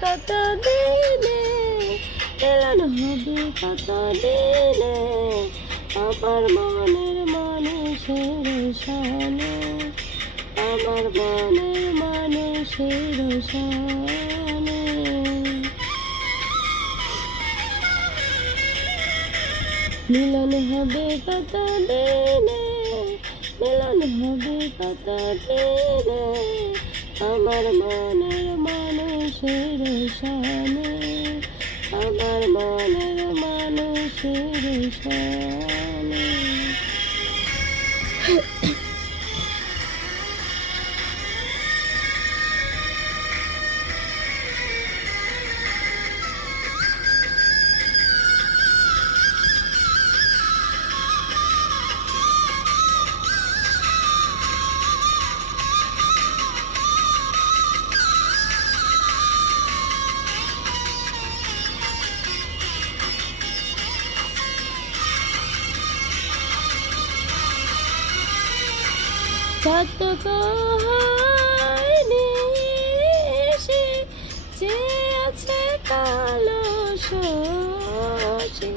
কত দিনে, মিলন হবে কত দিনে, আমার মনের মানুষের সনে, আমার মনের মানুষের সনে। মিলন হবে কত দিনে, মিলন হবে কত দিনে, আমার মনের মানুষের সনে, আমার মনের মানুষের সনে। যত হয়নি সে যে আছে কালো শোষে,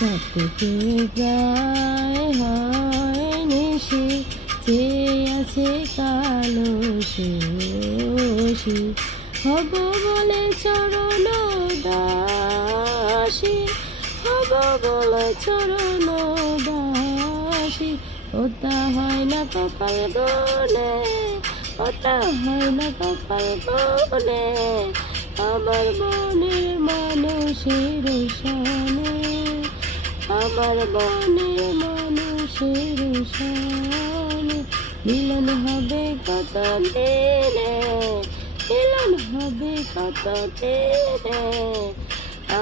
যতটুকু প্রায় হয়নি সে যে আছে কালো শোষে, হব বলে চরণ দাসী, হব বলে চরণ দাসী, ওটা হয় না কপাল গনে, ওটা হয় না কপাল গনে, আমার মনের মানুষের সনে, আমার মনের মানুষের সনে। মিলন হবে কত দিনে, মিলন হবে কত দিনে,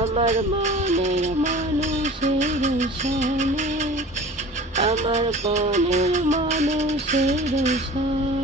আমার মনের মানুষের সনে, আমার মনের মানুষের সনে।